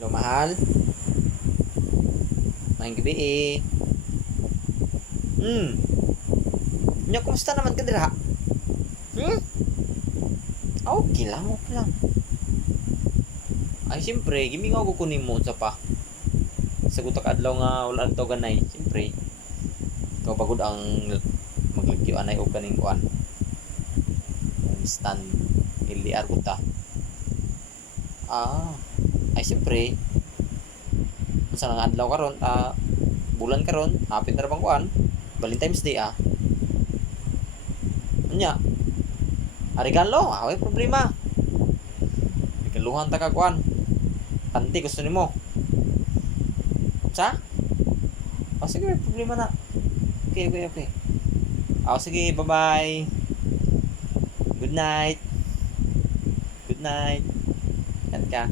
Hello, mahal. Maayong gabi eh. Hmm. Nya, kumusta naman ka dira? Hmm? Okay lang, okay lang. Ay, siyempre, gimingaw ko kunin mo sa pa. Sagot ka adlaw nga wala to ganay. Siyempre, ikaw pagod ang maglagyo anay og kaning kuan. Stand LDR ko ta. Ah, ay siyempre, unsa nga adlaw karon, bulan karon, hapit na ra bang kuan? Valentine's Day ah. Unya, regalo, away problema. Ikaluhan ta ka kuan. Panty gusto nimo. Sa? O sige, may problema na. Okay, okay, okay. O sige, bye-bye. Good night. Good night. Yan ka.